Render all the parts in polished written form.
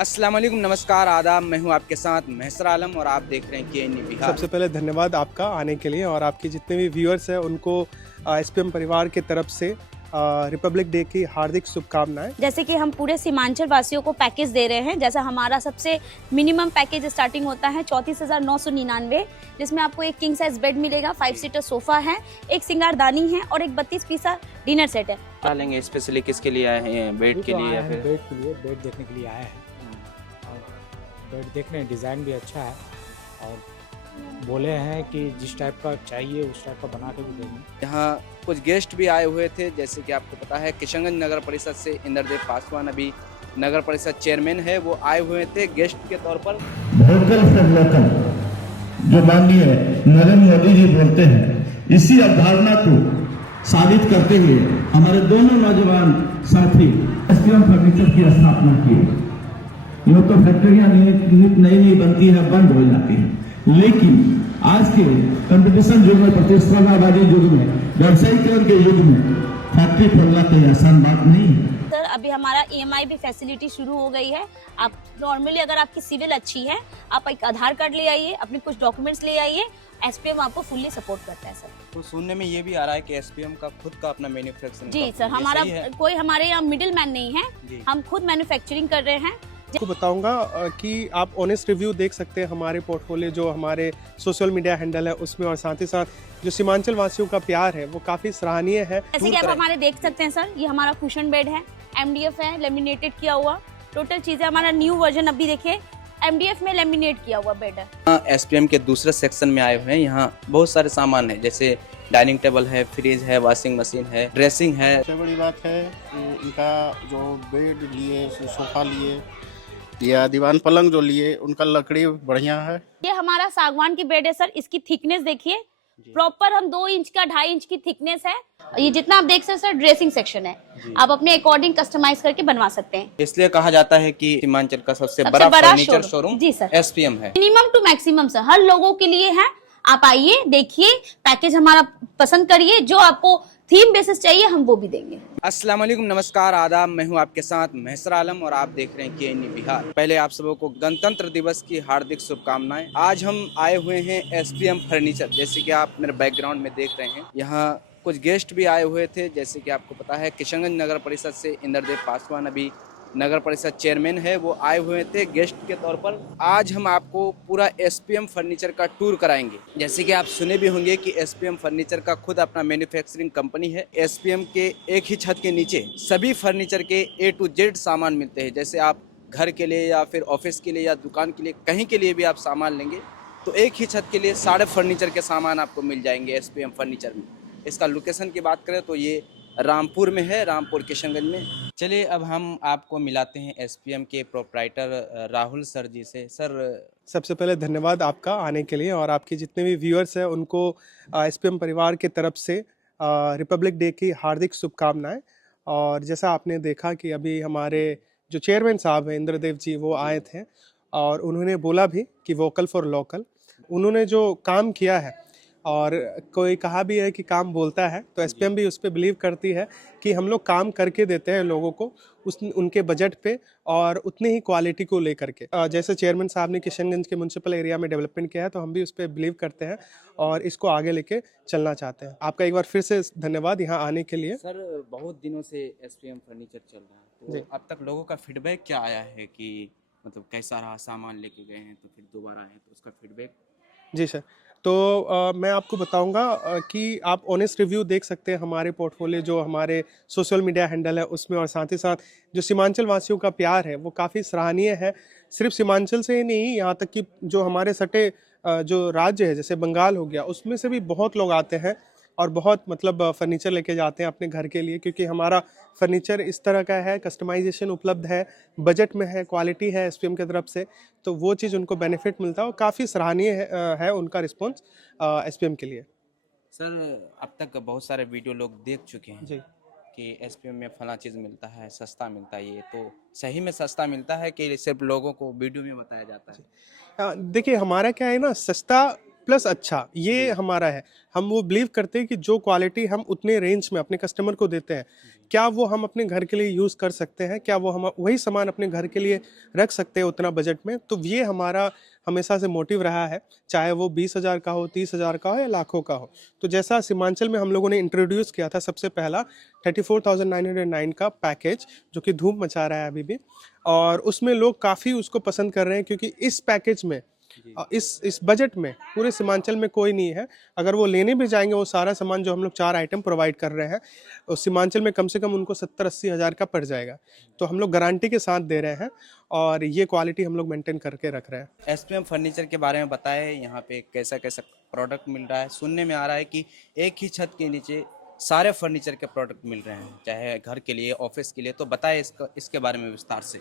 अस्सलाम वालेकुम, नमस्कार, आदाब। मैं हूं आपके साथ महसर आलम और आप देख रहे हैं के बिहार। सबसे पहले धन्यवाद आपका आने के लिए और आपके जितने भी व्यूअर्स हैं उनको एसपीएम परिवार की तरफ से रिपब्लिक डे की हार्दिक शुभकामनाएं। जैसे कि हम पूरे सीमांचल वासियों को पैकेज दे रहे हैं। जैसा हमारा सबसे मिनिमम पैकेज स्टार्टिंग होता है 34,999, जिसमें आपको एक किंग साइज बेड मिलेगा, 5 सीटर सोफा है, एक सिंगारदानी है और एक 32 पीसा डिनर सेट है। डालेंगे स्पेशली किसके लिए आए हैं? बेड के लिए या फिर बेड के लिए, बेड देखने के लिए आए हैं और बेड देख रहे हैं, डिज़ाइन भी अच्छा है और बोले हैं कि जिस टाइप का चाहिए उस टाइप का बना के भी देंगे। यहाँ कुछ गेस्ट भी आए हुए थे। जैसे कि आपको पता है किशनगंज नगर परिषद से इंद्रदेव पासवान अभी नगर परिषद चेयरमैन है, वो आए हुए थे गेस्ट के तौर पर। वोकल फॉर लोकल जो माननीय नरेंद्र मोदी जी बोलते हैं, इसी अवधारणा को साबित करते हुए हमारे दोनों नौजवान साथी एसपीएम फर्नीचर की स्थापना की। यूँ तो फैक्ट्रियां नई नई बनती है, बंद हो जाती है, लेकिन आज के कंपटीशन युग में, प्रतिस्पर्धावादी युग में, व्यवसायीकरण के युग में फैक्ट्री खोलना कोई आसान बात नहीं है। सर, अभी हमारा EMI भी फैसिलिटी शुरू हो गई है। आप नॉर्मली अगर आपकी सिविल अच्छी है, आप एक आधार कार्ड ले आइए, अपने कुछ डॉक्यूमेंट्स ले आइए, एसपीएम आपको फुल्ली सपोर्ट करता है सर। तो सुनने में ये भी आ रहा है कि एसपीएम का खुद का अपना मैन्युफैक्चरिंग। जी सर, हमारा कोई हमारे यहाँ मिडिल मैन नहीं है, हम खुद मैन्युफैक्चरिंग कर रहे हैं। आपको बताऊंगा कि आप ऑनेस्ट रिव्यू देख सकते हैं हमारे पोर्टफोलियो जो हमारे सोशल मीडिया हैंडल है उसमें, और साथ ही साथ जो सीमांचल वासियों का प्यार है वो काफी सराहनीय है। जैसे कि आप हमारे देख सकते हैं सर, ये हमारा कुशन बेड है, MDF है, लेमिनेटेड किया हुआ, टोटल चीजें। हमारा न्यू वर्जन अभी देखिए, MDF में लेमिनेट किया हुआ बेड है। एसपीएम के दूसरे सेक्शन में आए हुए हैं। यहाँ बहुत सारे सामान है, जैसे डाइनिंग टेबल है, फ्रिज है, वॉशिंग मशीन है, ड्रेसिंग है। सबसे बड़ी बात है इनका जो बेड लिए, सोफा लिए या दीवान पलंग जो लिए, उनका लकड़ी बढ़िया है। ये हमारा सागवान की बेड है सर, इसकी थिकनेस देखिए, प्रॉपर हम 2 इंच का 2.5 इंच की थिकनेस है। ये जितना आप देख सकते हैं सर, ड्रेसिंग सेक्शन है, आप अपने अकॉर्डिंग कस्टमाइज करके बनवा सकते हैं। इसलिए कहा जाता है कि सीमांचल का सबसे बड़ा फर्नीचर शोरूम जी सर एसपीएम है। मिनिमम टू मैक्सिमम सर, हर लोगों के लिए है। आप आइए, देखिए, पैकेज हमारा पसंद करिए, जो आपको थीम बेसिस चाहिए हम वो भी देंगे। अस्सलाम वालेकुम, नमस्कार, आदाब। मैं हूं आपके साथ महसर आलम और आप देख रहे हैं के बिहार। पहले आप सबों को गणतंत्र दिवस की हार्दिक शुभकामनाएं। आज हम आए हुए हैं एसपीएम फर्नीचर। जैसे कि आप मेरे बैकग्राउंड में देख रहे हैं, यहाँ कुछ गेस्ट भी आए हुए थे। जैसे कि आपको पता है किशनगंज नगर परिषद से इंद्रदेव पासवान अभी नगर परिषद चेयरमैन है, वो आए हुए थे गेस्ट के तौर पर। आज हम आपको पूरा एसपीएम फर्नीचर का टूर कराएंगे। जैसे कि आप सुने भी होंगे कि एसपीएम फर्नीचर का खुद अपना मैन्युफैक्चरिंग कंपनी है। एसपीएम के एक ही छत के नीचे सभी फर्नीचर के A to Z सामान मिलते हैं। जैसे आप घर के लिए या फिर ऑफिस के लिए या दुकान के लिए, कहीं के लिए भी आप सामान लेंगे तो एक ही छत के लिए सारे फर्नीचर के सामान आपको मिल जाएंगे एसपीएम फर्नीचर में। इसका लोकेशन की बात करें तो ये रामपुर में है, रामपुर किशनगंज में। चलिए अब हम आपको मिलाते हैं एसपीएम के प्रोप्राइटर राहुल सर जी से। सर, सबसे पहले धन्यवाद आपका आने के लिए और आपके जितने भी व्यूअर्स हैं उनको एसपीएम परिवार की तरफ से रिपब्लिक डे की हार्दिक शुभकामनाएं। और जैसा आपने देखा कि अभी हमारे जो चेयरमैन साहब हैं इंद्रदेव जी, वो आए थे और उन्होंने बोला भी कि वोकल फॉर लोकल। उन्होंने जो काम किया है, और कोई कहा भी है कि काम बोलता है, तो एसपीएम भी उस पर बिलीव करती है कि हम लोग काम करके देते हैं लोगों को उनके बजट पे और उतनी ही क्वालिटी को लेकर के। जैसे चेयरमैन साहब ने किशनगंज के म्यूनसिपल एरिया में डेवलपमेंट किया है, तो हम भी उस पर बिलीव करते हैं और इसको आगे लेके चलना चाहते हैं। आपका एक बार फिर से धन्यवाद यहाँ आने के लिए। सर, बहुत दिनों से एसपीएम फर्नीचर चल रहा है, तो अब तक लोगों का फीडबैक क्या आया है कि मतलब कैसा रहा? सामान लेके गए हैं तो फिर दोबारा आए हैं तो उसका फीडबैक? जी सर, तो मैं आपको बताऊंगा कि आप ऑनेस्ट रिव्यू देख सकते हैं हमारे पोर्टफोलियो जो हमारे सोशल मीडिया हैंडल है उसमें, और साथ ही साथ जो सीमांचल वासियों का प्यार है वो काफ़ी सराहनीय है। सिर्फ सीमांचल से ही नहीं, यहाँ तक कि जो हमारे सटे जो राज्य है जैसे बंगाल हो गया, उसमें से भी बहुत लोग आते हैं और बहुत मतलब फर्नीचर लेके जाते हैं अपने घर के लिए, क्योंकि हमारा फर्नीचर इस तरह का है, कस्टमाइजेशन उपलब्ध है, बजट में है, क्वालिटी है एसपीएम की तरफ से, तो वो चीज़ उनको बेनिफिट मिलता है और काफ़ी सराहनीय है उनका रिस्पॉन्स एसपीएम के लिए। सर, अब तक बहुत सारे वीडियो लोग देख चुके हैं जी, कि एसपीएम में फला चीज़ मिलता है, सस्ता मिलता है। ये तो सही में सस्ता मिलता है कि सिर्फ लोगों को वीडियो में बताया जाता है? देखिए हमारा क्या है ना, सस्ता प्लस अच्छा, ये हमारा है। हम वो बिलीव करते हैं कि जो क्वालिटी हम उतने रेंज में अपने कस्टमर को देते हैं, क्या वो हम अपने घर के लिए यूज़ कर सकते हैं, क्या वो हम वही सामान अपने घर के लिए रख सकते हैं उतना बजट में। तो ये हमारा हमेशा से मोटिव रहा है, चाहे वो 20,000 का हो, 30,000 का हो या लाखों का हो। तो जैसा सीमांचल में हम लोगों ने इंट्रोड्यूस किया था सबसे पहला 34,909 का पैकेज, जो कि धूम मचा रहा है अभी भी, और उसमें लोग काफ़ी उसको पसंद कर रहे हैं, क्योंकि इस पैकेज में इस बजट में पूरे सीमांचल में कोई नहीं है। अगर वो लेने भी जाएंगे वो सारा सामान जो हम लोग 4 आइटम प्रोवाइड कर रहे हैं, उस सीमांचल में कम से कम उनको 70-80 हज़ार का पड़ जाएगा। तो हम लोग गारंटी के साथ दे रहे हैं और ये क्वालिटी हम लोग मेंटेन करके रख रहे हैं। एसपीएम फर्नीचर के बारे में बताएं, यहाँ पे कैसा कैसा प्रोडक्ट मिल रहा है। सुनने में आ रहा है कि एक ही छत के नीचे सारे फर्नीचर के प्रोडक्ट मिल रहे हैं, चाहे घर के लिए, ऑफिस के लिए। तो बताएं इसके बारे में विस्तार से।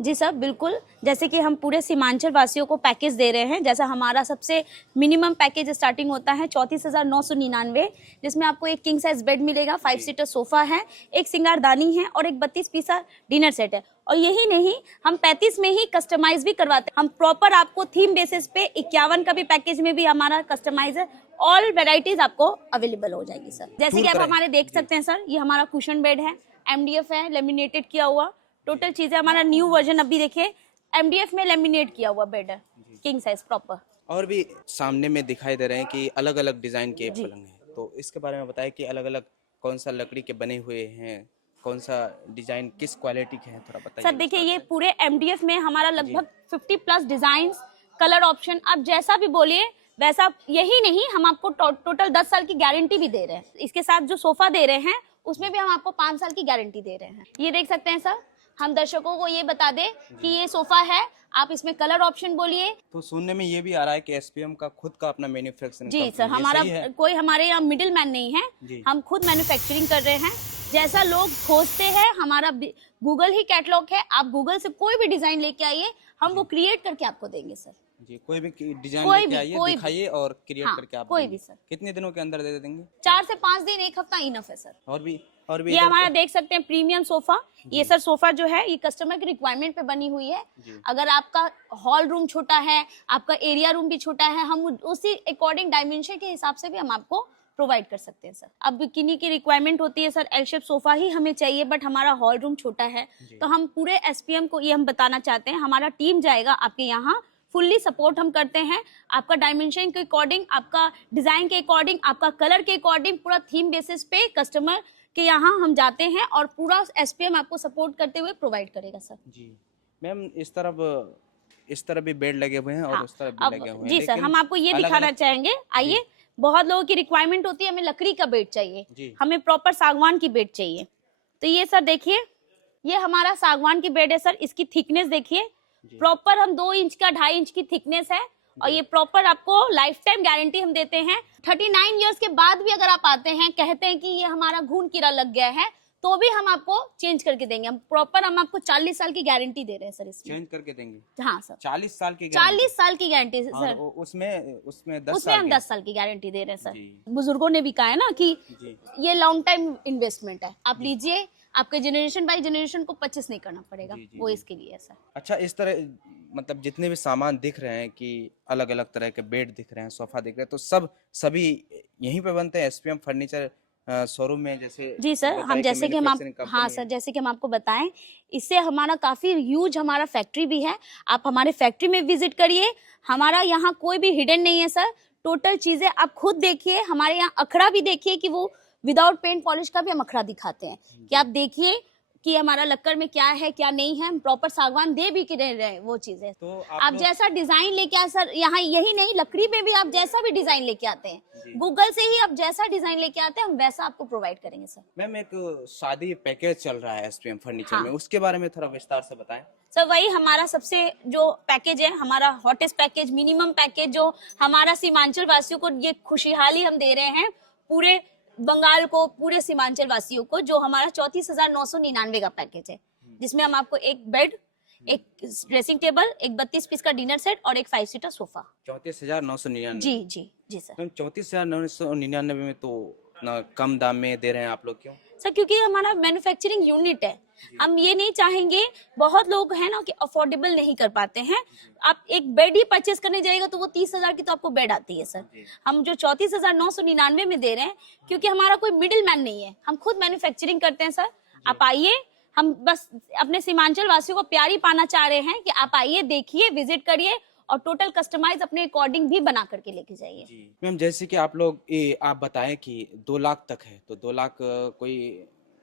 जी सर, बिल्कुल। जैसे कि हम पूरे सीमांचल वासियों को पैकेज दे रहे हैं, जैसा हमारा सबसे मिनिमम पैकेज स्टार्टिंग होता है 34,999, जिसमें आपको एक किंग साइज बेड मिलेगा, 5 सीटर सोफा है, एक सिंगारदानी है और एक 32 पीसा डिनर सेट है। और यही नहीं, हम 35 में ही कस्टमाइज भी करवाते हैं। हम प्रॉपर आपको थीम बेसिस पे 51 का भी पैकेज में भी हमारा कस्टमाइज है। ऑल वेराइटीज आपको अवेलेबल हो जाएगी सर। जैसे कि आप हमारे देख सकते हैं सर, ये हमारा कुशन बेड है, MDF है, लेमिनेटेड किया हुआ टोटल चीजें। हमारा न्यू वर्जन अभी देखिए, MDF में लेमिनेट किया हुआ बेड है, किंग साइज प्रॉपर। और भी सामने में दिखाई दे रहे हैं कि अलग अलग डिजाइन के पलंग हैं, तो इसके बारे में बताएं कि अलग अलग कौन सा लकड़ी के बने हुए हैं, कौन सा डिजाइन किस क्वालिटी के हैं, थोड़ा बताइए। सर देखिए, ये पूरे MDF में हमारा लगभग 50+ डिजाइन, कलर ऑप्शन, आप जैसा भी बोलिए वैसा। यही नहीं, हम आपको टोटल 10 साल की गारंटी भी दे रहे हैं। इसके साथ जो सोफा दे रहे हैं उसमें भी हम आपको 5 साल की गारंटी दे रहे हैं। ये देख सकते हैं सर, हम दर्शकों को ये बता दें कि ये सोफा है, आप इसमें कलर ऑप्शन बोलिए। तो सुनने में ये भी आ रहा है कि एसपीएम का खुद का अपना मैन्युफैक्चरिंग। जी सर, हमारा कोई हमारे यहाँ मिडिल मैन नहीं है, हम खुद मैन्युफैक्चरिंग कर रहे हैं। जैसा लोग खोजते हैं, हमारा गूगल ही कैटलॉग है, आप गूगल से कोई भी डिजाइन लेके आइए, हम वो क्रिएट करके आपको देंगे सर। जी, कोई भी डिजाइन लेके आइए, दिखाइए और क्रिएट करके आप कोई देंगे। भी सर। कितने दिनों के अंदर दे देंगे? 4 से 5 दिन, 1 हफ्ता इनफ है सर। और भी ये हमारा देख सकते हैं प्रीमियम सोफा। ये सर सोफा जो है, ये कस्टमर की रिक्वायरमेंट पे बनी हुई है। अगर आपका हॉल रूम छोटा है, आपका एरिया रूम भी छोटा है, हम उसी अकॉर्डिंग डायमेंशन के हिसाब से भी हम आपको प्रोवाइड कर सकते हैं सर। अब किन्हीं की रिक्वायरमेंट होती है सर, एल शेप सोफा ही हमें चाहिए, बट हमारा हॉल रूम छोटा है, तो हम पूरे एसपीएम को ये हम बताना चाहते हैं, हमारा टीम जाएगा आपके यहाँ, फुल्ली सपोर्ट हम करते हैं आपका डायमेंशन के अकॉर्डिंग, आपका डिजाइन के अकॉर्डिंग, आपका कलर के अकॉर्डिंग, पूरा थीम बेसिस पे कस्टमर के यहाँ हम जाते हैं और पूरा एसपीएम आपको सपोर्ट करते हुए प्रोवाइड करेगा सर। जी मैम, इस तरफ भी बेड लगे हुए हैं और उस तरफ भी लगे हुए हैं। जी सर, हम आपको ये दिखाना चाहेंगे, आइए। बहुत लोगों की रिक्वायरमेंट होती है, हमें लकड़ी का बेड चाहिए, हमें प्रॉपर सागवान की बेड चाहिए। तो ये सर देखिए, ये हमारा सागवान की बेड है सर। इसकी थिकनेस देखिए, प्रॉपर हम 2 इंच का 2.5 इंच की थिकनेस है, और ये प्रॉपर आपको लाइफ टाइम गारंटी हम देते हैं। 39 इयर्स के बाद भी अगर आप आते हैं, कहते हैं कि ये हमारा घून कीड़ा लग गया है, तो भी हम आपको चेंज करके देंगे। हम प्रॉपर हम आपको 40 साल की गारंटी दे रहे हैं सर इसमें। चेंज करके देंगे? हाँ सर, 40 साल की 40 साल की गारंटी सर। उसमें 10 उसमें हम 10 साल की गारंटी दे रहे हैं सर। बुजुर्गों ने भी कहा है ना कि ये लॉन्ग टाइम इन्वेस्टमेंट है, आप लीजिए, आपके जनरेशन बाई जनरेशन को 25 नहीं करना पड़ेगा, वो इसके लिए है सर। अच्छा, इस तरह मतलब जितने भी सामान दिख रहे हैं कि अलग अलग तरह के बेड दिख रहे हैं, सोफा दिख रहे हैं, तो सभी यहीं पे बनते हैं एसपीएम फर्नीचर शोरूम में? जैसे जी सर, हम जैसे कि हम हाँ सर, जैसे कि हम आपको बताएं, इससे हमारा काफी ह्यूज हमारा फैक्ट्री भी है। आप हमारे फैक्ट्री में विजिट करिए, हमारा यहाँ कोई भी हिडन नहीं है सर। टोटल चीजें आप खुद देखिए, हमारे यहाँ अखड़ा भी देखिए कि वो विदाउट पेंट पॉलिश का भी हम अखड़ा दिखाते हैं, कि आप देखिए कि हमारा लक्कड़ में क्या है क्या नहीं है। हम प्रॉपर सागवान दे भी रहे हैं वो चीजें। तो आप जैसा डिजाइन लेके आए सर, यहाँ यही नहीं, लकड़ी पे भी आप जैसा भी डिजाइन लेके आते हैं, गूगल से ही आप जैसा डिजाइन लेके आते हैं, हम वैसा आपको प्रोवाइड करेंगे सर। मैम, एक शादी पैकेज चल रहा है एसपीएम फर्नीचर में, उसके बारे में थोड़ा विस्तार से बताएं। सर वही हमारा सबसे जो पैकेज है, हमारा हॉटेस्ट पैकेज, मिनिमम पैकेज, जो हमारा सीमांचल वासियों को ये खुशहाली हम दे रहे हैं, पूरे बंगाल को, पूरे सीमांचल वासियों को, जो हमारा 34,999 का पैकेज है, जिसमें हम आपको एक बेड, एक ड्रेसिंग टेबल, एक 32 पीस का डिनर सेट और एक 5 सीटर सोफा। 34,999? जी जी जी सर। 34,999 में तो इतना कम दाम में दे रहे हैं आप लोग, क्यों? सर क्योंकि हमारा मैन्युफैक्चरिंग यूनिट है, हम ये नहीं चाहेंगे, बहुत लोग हैं ना कि अफोर्डेबल नहीं कर पाते हैं। आप एक बेड ही परचेस करने जाएगा तो वो 30,000 की तो आपको बेड आती है सर। हम जो 34,999 में दे रहे हैं क्योंकि हमारा कोई मिडिल मैन नहीं है, हम खुद मैन्युफैक्चरिंग करते हैं सर। आप आइए, हम बस अपने सीमांचल वासियों को प्यार ही पाना चाह रहे हैं कि आप आइए, देखिए, विजिट करिए और टोटल कस्टमाइज अपने अकॉर्डिंग भी बना करके लेके जाइए। मैम जैसे कि आप लोग आप बताएं कि 2 लाख तक है, तो 2 लाख कोई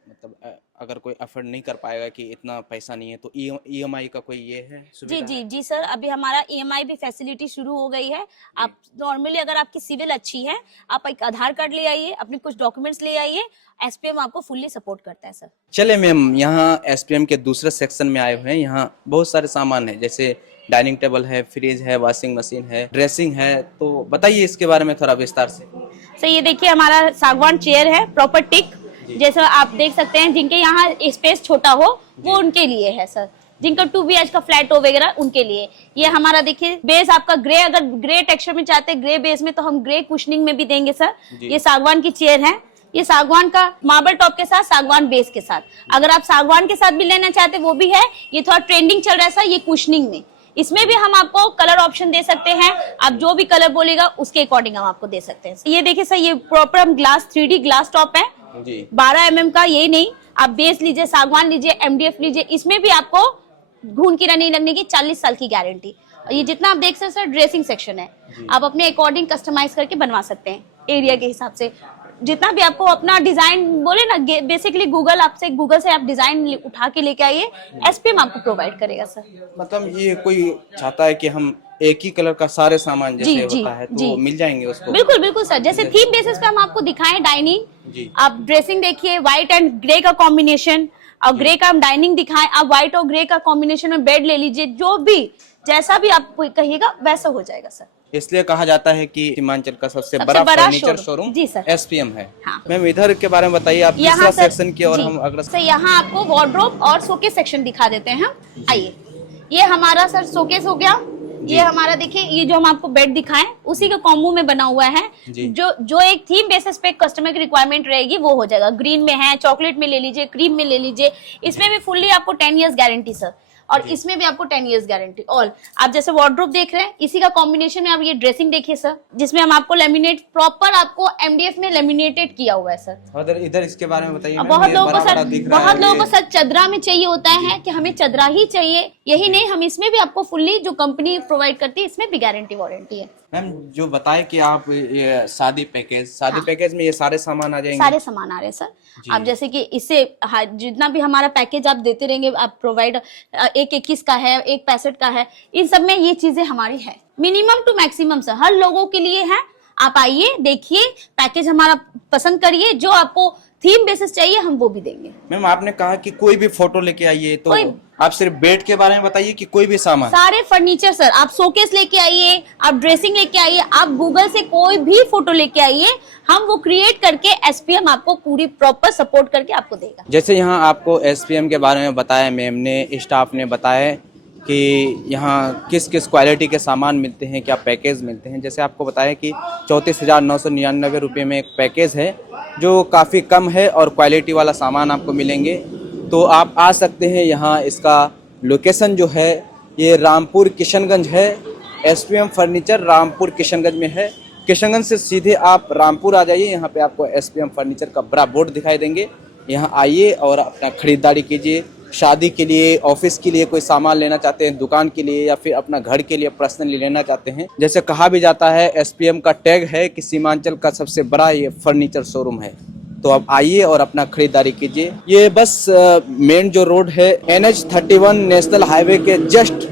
मतलब अगर कोई अफोर्ड नहीं कर पाएगा कि इतना पैसा नहीं है, तो EMI का कोई ये है सुविधा? जी सर, अभी हमारा EMI भी फैसिलिटी शुरू हो गई है। आप नॉर्मली अगर आपकी सिविल अच्छी है, आप एक आधार कार्ड ले आइए, अपने कुछ डॉक्यूमेंट्स ले आइए, SPM आपको फुल्ली सपोर्ट करता है सर। चले मैम, यहाँ SPM के दूसरे सेक्शन में आए हुए हैं। यहाँ बहुत सारे सामान है, जैसे डाइनिंग टेबल है, फ्रिज है, वॉशिंग मशीन है, ड्रेसिंग है, तो बताइए इसके बारे में थोड़ा विस्तार से। सर ये देखिए, हमारा सागवान चेयर है, प्रॉपर टिक, जैसा आप देख सकते हैं। जिनके यहाँ स्पेस छोटा हो वो उनके लिए है सर, जिनका 2 BH का फ्लैट हो वगैरह उनके लिए। ये हमारा देखिए बेस आपका ग्रे, अगर ग्रे टेक्सचर में चाहते हैं ग्रे बेस में, तो हम ग्रे कुशनिंग में भी देंगे सर। ये सागवान की चेयर है, ये सागवान का मार्बल टॉप के साथ सागवान बेस के साथ। अगर आप सागवान के साथ भी लेना चाहते वो भी है। ये थोड़ा ट्रेंडिंग चल रहा है सर, ये कुशनिंग में, इसमें भी हम आपको कलर ऑप्शन दे सकते हैं। आप जो भी कलर बोलेगा उसके अकॉर्डिंग हम आपको दे सकते हैं। ये देखिए सर, ये प्रॉपर हम ग्लास 3D ग्लास टॉप है, 12 mm का। ये नहीं, आप बेस लीजिए, सागवान लीजिए, MDF लीजिए, इसमें भी आपको घून कीड़ा नहीं लगने की 40 साल की गारंटी। ये जितना आप देख सकते हैं सर, ड्रेसिंग सेक्शन है, आप अपने अकॉर्डिंग कस्टमाइज करके बनवा सकते हैं एरिया के हिसाब से। जितना भी आपको अपना डिजाइन बोले ना, बेसिकली गूगल से आप डिजाइन उठा के लेके आइए, SPM आपको प्रोवाइड करेगा सर। मतलब ये कोई चाहता है कि हम एक ही कलर का सारे सामान जैसे होता है तो मिल जाएंगे उसको? बिल्कुल बिल्कुल सर, जैसे थीम बेसिस पे हम आपको दिखाएं डाइनिंग, आप ड्रेसिंग देखिए, व्हाइट एंड ग्रे का कॉम्बिनेशन, और ग्रे का हम डाइनिंग दिखाएं, आप व्हाइट और ग्रे का कॉम्बिनेशन में बेड ले लीजिए, जो भी जैसा भी आप कहिएगा वैसा हो जाएगा सर। इसलिए कहा जाता है कि सीमांचल का सबसे बड़ा फर्नीचर शोरूम जी सर SPM है। हाँ। मैम इधर के बारे में बताइए, आप तीसरा सेक्शन की और हम अगला सर यहाँ आपको वार्डरोब और शोकेस सेक्शन दिखा देते हैं हम। आइए, ये हमारा सर शोकेस हो गया। ये हमारा देखिए, ये जो हम आपको बेड दिखाएं उसी का कॉम्बो में बना हुआ है। जो एक थीम बेसिस पे कस्टमर की रिक्वायरमेंट रहेगी वो हो जाएगा। ग्रीन में है, चॉकलेट में ले लीजिए, क्रीम में ले लीजिए। इसमें भी फुल्ली आपको 10 years गारंटी सर, और इसमें भी आपको 10 years गारंटी। ऑल आप जैसे वार्डरोब देख रहे हैं, इसी का कॉम्बिनेशन में आप ये ड्रेसिंग देखिए सर, जिसमें हम आपको लेमिनेट प्रॉपर आपको MDF में लेमिनेटेड किया हुआ है सर। इधर इसके बारे में बताइए। बहुत लोगों को सर चदरा में चाहिए होता है कि हमें चदरा ही चाहिए, यही नहीं, हम इसमें भी आपको फुल्ली जो कंपनी प्रोवाइड करती है इसमें भी गारंटी वारंटी है। मैम जो बताए कि आप ये शादी पैकेज में ये सारे सामान आ जाएंगे? सारे सामान आ रहे हैं सर। आप जैसे कि इससे जितना भी हमारा पैकेज आप देते रहेंगे, आप प्रोवाइड एक 21 का है, एक 65 का है, इन सब में ये चीजें हमारी है। मिनिमम टू मैक्सिमम सर, हर लोगों के लिए है। आप आइए, देखिए, पैकेज हमारा पसंद करिए, जो आपको थीम बेसिस चाहिए हम वो भी देंगे। मैम आपने कहा कि कोई भी फोटो लेके आइए, तो आप सिर्फ बेड के बारे में बताइए कि कोई भी सामान? सारे फर्नीचर सर, आप शोकेस लेके आइए, आप ड्रेसिंग लेके आइए, आप गूगल से कोई भी फोटो लेके आइए, हम वो क्रिएट करके SPM आपको पूरी प्रॉपर सपोर्ट करके आपको देगा। जैसे यहाँ आपको SPM के बारे में बताया मैम ने, स्टाफ ने बताया कि यहाँ किस किस क्वालिटी के सामान मिलते हैं, क्या पैकेज मिलते हैं। जैसे आपको बताया कि 34,999 रुपये में एक पैकेज है जो काफ़ी कम है और क्वालिटी वाला सामान आपको मिलेंगे। तो आप आ सकते हैं यहाँ। इसका लोकेशन जो है ये रामपुर किशनगंज है। SPM फर्नीचर रामपुर किशनगंज में है। किशनगंज से सीधे आप रामपुर आ जाइए, यहाँ पे आपको SPM फर्नीचर का बड़ा बोर्ड दिखाई देंगे। यहाँ आइए और अपना खरीदारी कीजिए। शादी के लिए, ऑफिस के लिए कोई सामान लेना चाहते हैं, दुकान के लिए या फिर अपना घर के लिए पर्सनली लेना चाहते हैं। जैसे कहा भी जाता है, SPM का टैग है कि सीमांचल का सबसे बड़ा ये फर्नीचर शोरूम है। तो आप आइए और अपना खरीदारी कीजिए। ये बस मेन जो रोड है NH31 नेशनल हाईवे के जस्ट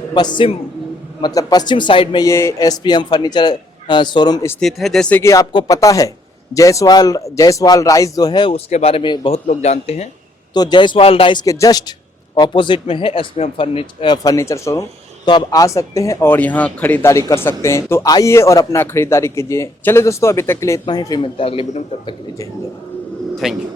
पश्चिम साइड में ये SPM फर्नीचर शोरूम स्थित है। जैसे कि आपको पता है, जायसवाल राइस जो है उसके बारे में बहुत लोग जानते हैं। तो जायसवाल राइस के जस्ट ऑपोजिट में है SPM फर्नीचर शोरूम। तो आप आ सकते हैं और यहाँ खरीदारी कर सकते हैं। तो आइए और अपना खरीदारी कीजिए। चलिए दोस्तों, अभी तक के लिए इतना ही, फिर मिलता है अगले वीडियो में। तब तक के लिए जय हिंद, थैंक यू।